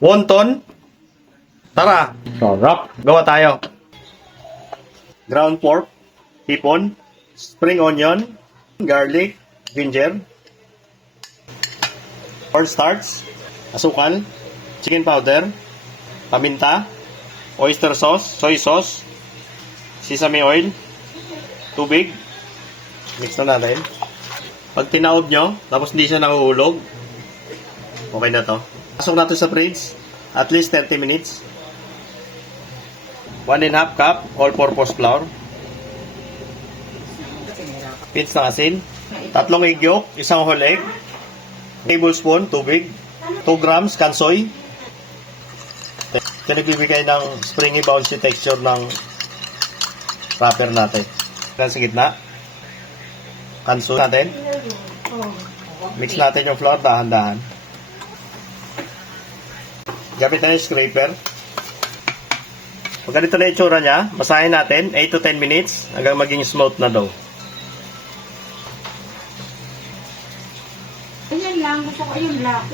wonton. Tara, Sarap. gawa tayo. Ground pork, hipon, spring onion, garlic, ginger, cornstarch, asukal, chicken powder, paminta, oyster sauce, soy sauce, sesame oil, tubig. Mix na natin. Pag tinaob nyo, tapos hindi siya nahuhulog, okay na to. Pasok natin sa fridge, at least 30 minutes. 1.5 cup all-purpose flour. Pinch ng asin. 3 egg yolk, 1 whole egg. Tablespoon, tubig. 2 grams kansoy. Ito nagbibigay ng springy bouncy texture ng wrapper natin. Sa gitna. Kansoy natin. Mix natin yung flour, dahan-dahan. Gamit na yung scraper. Pag ganito na yung tsura niya, basahin natin 8 to 10 minutes hanggang maging smooth na dough. Ayan lang, gusto ko yung black.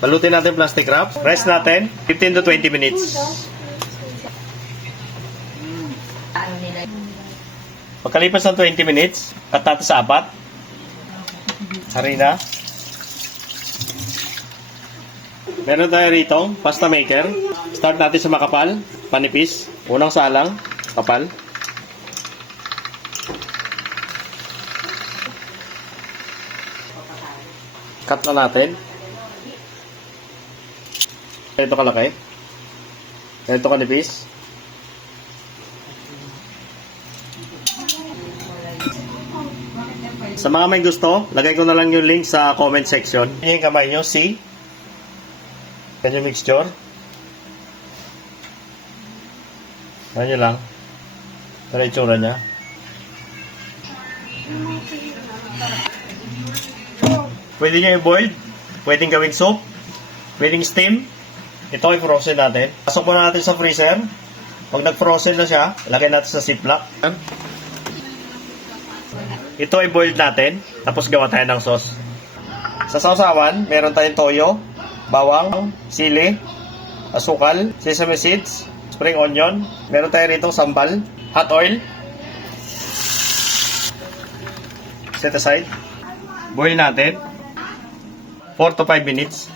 Balutin natin plastic wrap. Rest natin 15 to 20 minutes. Pagkalipas ng 20 minutes, cut natin sa 4. Harina. Meron tayo rito, pasta maker. Start natin sa makapal, panipis. Unang salang, kapal. Cut na natin. Ito kalaki. Ito kanipis. Sa mga may gusto, lagay ko na lang yung link sa comment section. Yan yung kamay nyo, see? Yan yung mixture. Yan nyo lang. Ito na itsura niya. Pwede nyo i-boiled. Pwedeng gawing soup. Pwedeng steam. Ito ay frozen natin. Pasok muna natin sa freezer. Pag nag-frozen na siya, lagay natin sa ziplock. Ito ay boiled natin. Tapos gawa tayo ng sauce. Sa sausawan, meron tayong toyo, bawang, sili, asukal, sesame seeds, spring onion. Meron tayo rito sambal, hot oil. Set aside. Boil natin. 4 to 5 minutes.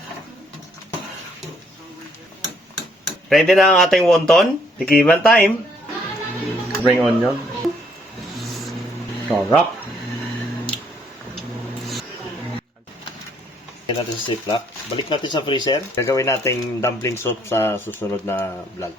Ready na ang ating wonton. Tikiman time. Spring onion. Sarap. Natin sa ziplock. Balik natin sa freezer. Gagawin nating dumpling soup sa susunod na vlog.